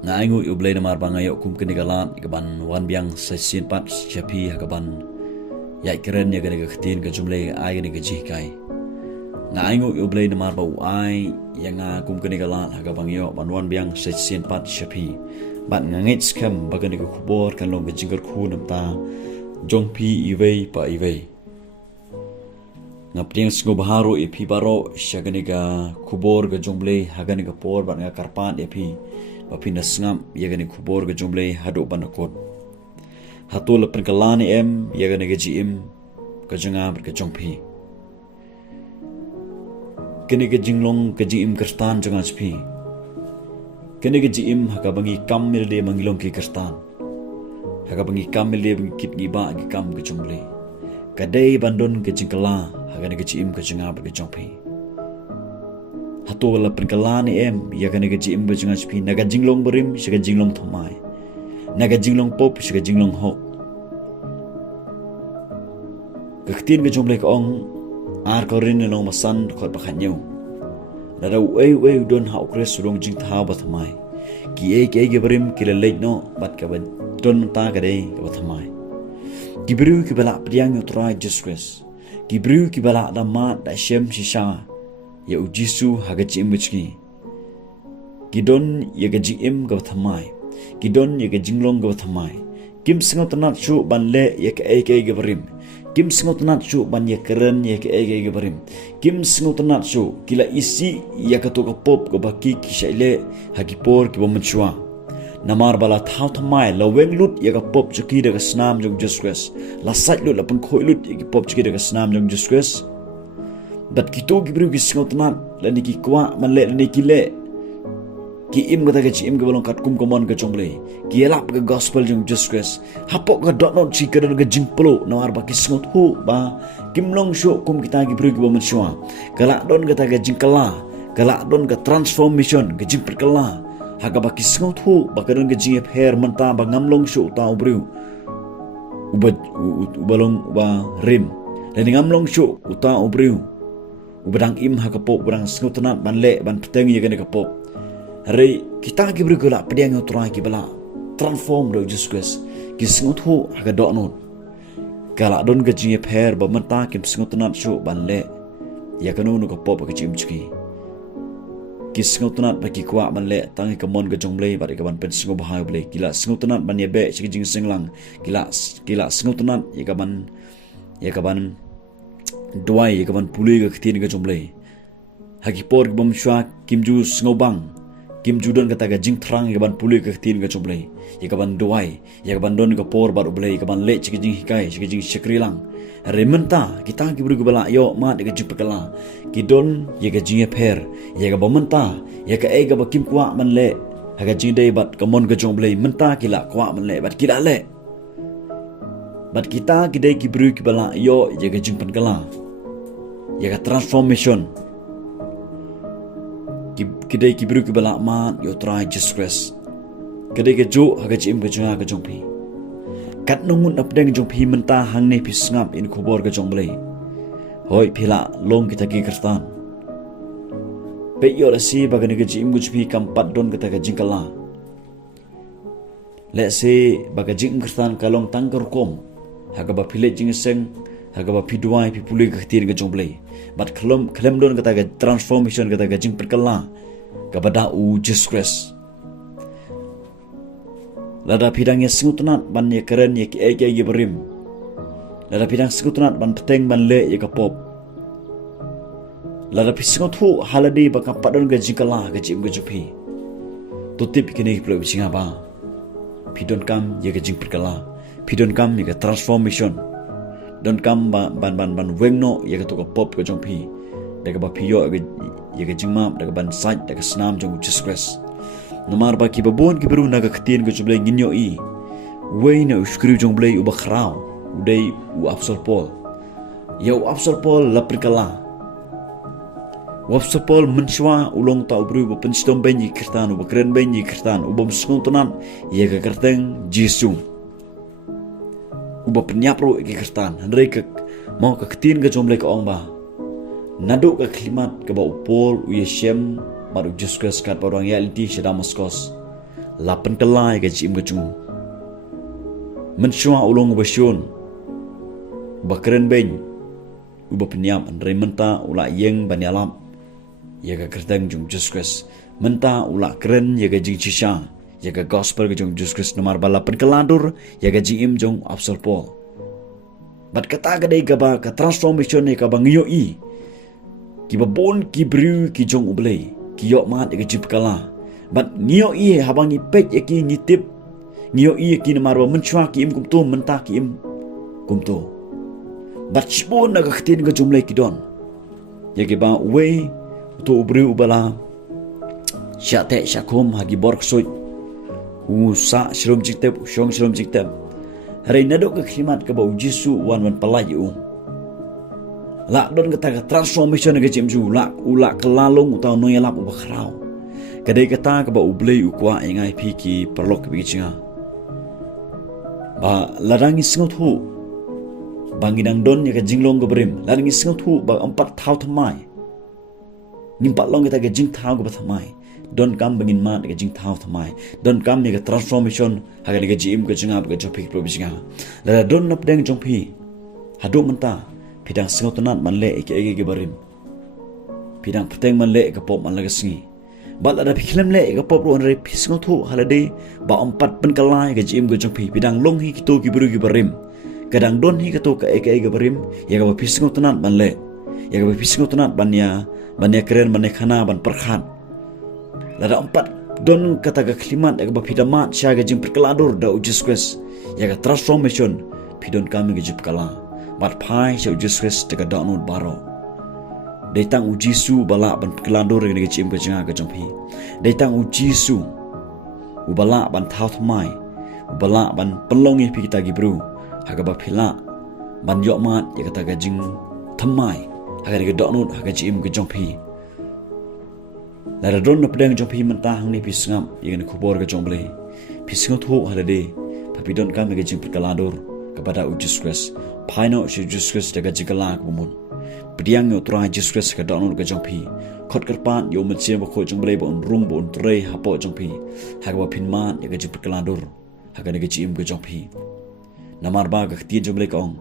nga aingu ublay na marbang ayo kum kinigalan ikaban wan biang sesin pat syapi hakaban yai keren ya gani ketin ke jumle ai gani ke jihkai nga aingu ublay na marba uai yang nga kum kinigalan hakabang yo ban wan biang sesin pat syapi bat nga ngit skam bagani ke kubor kan long ke jinggar khu namta jongpi iwei pa iwei nga priang sngo baharo ipi baro syagani ga kubor ke jumle hagani ke por bat nga karpan ipi Bapina sngam yagani kubor ga jumle hado banakot hatul penkalani yagani ga jim ga janga ga jongpi kini ga jinglong ga jim kristan janga spi kini ga jim hakabangi kamil de mangilong ki kristan hakabangi kamil de kit giba gi kam ga jumle kadai bandon ga jingkala hagani ga jim ga janga ga jongpi Hato wala penkalani ya kan gaji imba jangan sepi naga jinglong berim siga jinglong thomai naga jinglong pop siga jinglong hok gaktin ga jomle ong ar korin no masan khot bakhanyo nada we don ha okres rong jing tha ba thomai ki ge berim ki le no bat ka ban don ta ga dei ba thomai ki bru ki bala priang yo try Jesus ki bru ki bala da ma da shem shisha ya ujisu hagaji imbuchki gidon ya gaji im ga thamai gidon ya gajinglong ga thamai kim singot nat chu ban le ya ka ai ga barim kim singot nat chu ban ya keren ya ka ai ga barim kim singot nat chu kila isi ya ka to ka pop ga baki ki shaile hagipor ki bomchwa namar bala thau thamai laweng lut ya ka pop chuki da snam jong Jesus la sat lut la pun khoi lut ya ki pop chuki da snam jong Jesus Bat kito gibru gisngo tenan lani ki kwa man le lani ki le ki im gata ga im ga balong kat kum komon ga jongle ki elap ga gospel jong Jesus Christ hapok ga dot not chi ka ga jingplo nawar ba kisngot hu ba kimlong sho kum kita gibru gi bomon shwa kala don gata ga jingkala kala don ga transformation ga jing perkala haga ba kisngot hu ba ka don ga jing her menta ba ngamlong sho ta ubru ubalong ba rim lani ngamlong sho uta ubru Ubadang im hakapop berang sengutanat ban le ban peteng ya gane kapop. Hari kita ki bergula pediang utrai ki bala transform do Jesus Christ. Ki sengut hu haga dok not. Kala don ga jinge pher ba menta kim sengutanat shu ban le. Ya kanu no kapop ka jim chki. Ki sengutanat ba ki kwa ban le tangi kamon ga jongle ba ka ban pen sengu bahai ble. Kila sengutanat ban ye be chi jing singlang. Kila sengutanat ya ka ban Duai kaban pulih ke ketin ke jomle hagipor ke bamshwa kimju snobang kimju don kata ga jing trang kaban pulih ke ketin ke jomle ya kaban duai ya kaban don ke por baru ble kaban le cik jing hikai cik jing shakrilang rementa kita ki buru ke bala yo ma de ke jing pekala kidon ya ke jing pher ya ka bamenta ya ka ai ga bakim kwa man le haga jing dei bat kamon ke jomle menta kila kwa man le bat kila le bat kita kidai ki buru ki bala yo ya ke jing pekala ya transformation kidai ki bru ki bala ma yo try Jesus Christ kidai ke jo haga chim ke junga ke jongpi kat nungun apdeng jongpi menta hang ne pi sngap in khobor ke jongle hoi phila long kita ki kristan pe yo si bagani ke jim gujpi kampat don kita ke jingkala let's say baga jing kristan kalong tangkar kom haga ba phile jing seng haga ba pidwai pi pulih ke tir ke jongle bat klem don kata ga transformation kata ga jing perkala kepada Jesus Christ lada pidangnya sengutunat ban ye keren ye ki berim lada pidang sengutunat ban peteng ban le ye kapop lada pisengut hu haladi ba kapadon ga jingkala ga jim ga jupi tutip kini plo bisinga ba pidon kam ye ga jing perkala pidon kam ye ga transformation don kam ban wengno ya ka pop ka jongpi daga ba piyo ya ka jingma daga ban site daga snam jong Jesus Christ namar ba ki babon ki beru naga khtien ka juble nginyo i weina uskriu jongle u bakhrao udai u apsol pol ya u apsol pol la prikala u apsol pol menshwa ulong ta ubru ba penstom benyi kristan u bakren benyi kristan u bom skuntunan ya ka kerteng jisu uba penyapro ke kristan handai ke mau ke ketin ke jomle ke ong ba naduk ke klimat ke ba upol u yeshem baru Jesus Christ kat parang ya inti sedamaskos lapan kelai ga jim ga jungu mensyua ulong basion bakren ben uba penyam andre menta ula yeng banyalam yaga kertang jung Jesus menta ula keren yaga jing cisha yaga gospel ga jung Jesus nomor balapan keladur yaga jim jung apsal Paul bat kata gadai gaba ka transformation ne ka bangiyo i ki babon ki bru ki jong ublei ki yok mat yaga jip kala bat ngiyo i habangi pek yaki ngitip ngiyo i ki nomor menchua ki im kumtu menta ki im kumtu bat shibon naga khtin ga jumlai ki don yagi ba we tu ubru ubala syate syakum hagi bork soy usa shrom jiktep shong shrom jiktep hari nadok ke khimat ka ba jisu wan palayu la don kata transformation ga jimju la ula kelalung utau no yalap ubakhrau kadai kata ka ba ublei ukwa ingai phiki perlok bi chinga ba larangi singothu bangidang don ya ka jinglong ga brim larangi singothu ba 4 thau thamai nimpat long kita ga jing thau ga thamai don kam bangin ma ga jing thau thamai don kam ni ga transformation ha ga jim ga jinga ga jopik pro bijinga la don nap deng jongpi hadu menta pidang singotonat manle eke ga barim pidang peteng manle ga pop man laga singi bal ada pikhlem le ga pop ron re pisngothu halade ba 4 penkalai ga jim ga jongpi pidang long hi kito gi buru gi barim kadang don hi kato ka eke ga barim ya ga pisngotonat manle ya ga pisngotonat banya keren banya khana ban perkhat lada 4 don kata ga klimat ya ga pidamat sya ga jim perkeladur da ujiskwes ya ga transformation pidon kami ga jip kala bat pai sya ujiskwes de ga donut baro dai tang ujisu bala ban perkeladur ga jim ga jinga ga jompi dai tang ujisu ubala ban thauth mai ubala ban pelongi pi kita gibru haga ba phila ban yo mat ya kata ga jing thamai haga ga donut haga jim ga jompi Lara don na pedang jompi mentah ni pisngam yang kubor ke jomble pisngam tu halade tapi don kami ke jim perkeladur kepada ujuskus paino si ujuskus daga jigala kumun pediang yo tra ujuskus ke don ke jompi khot kerpan yo mencem ko jomble bon rum bon tre hapo jompi hagwa pinman ya ke jim perkeladur haga ke jim ke jompi namar ba ke ti jomble kong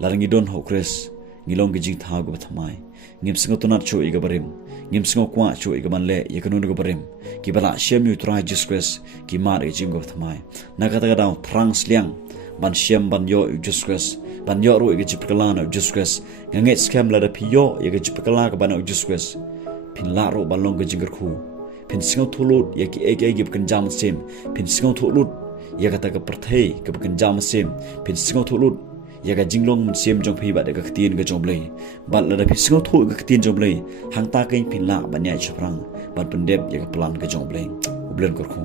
larangi don hokres ngilong ke jing tha go thamai ngim singotonat cho iga barim ngim singo kwa cho iga manle yakunu go barim ki bala shem yu try Jesus ki mar e jim go thamai na kata kata trang sliang ban shem ban yo Jesus ban yo ro iga jipkala na Jesus nganget scam la da piyo iga jipkala ka ban Jesus pin la ro ban long ge jingar khu pin singo thulut yaki ege ge kan jam sem pin singo thulut ya kata ka perthei ka kan jam sem pin singo thulut ya ga jinglong sem jong phi ba de ga khtin ga jomble bat la da phi singo thu ga khtin jomble hang ta kain phin la ban ya chuprang ban pendep ya ga plan ga jomble ublen kor khu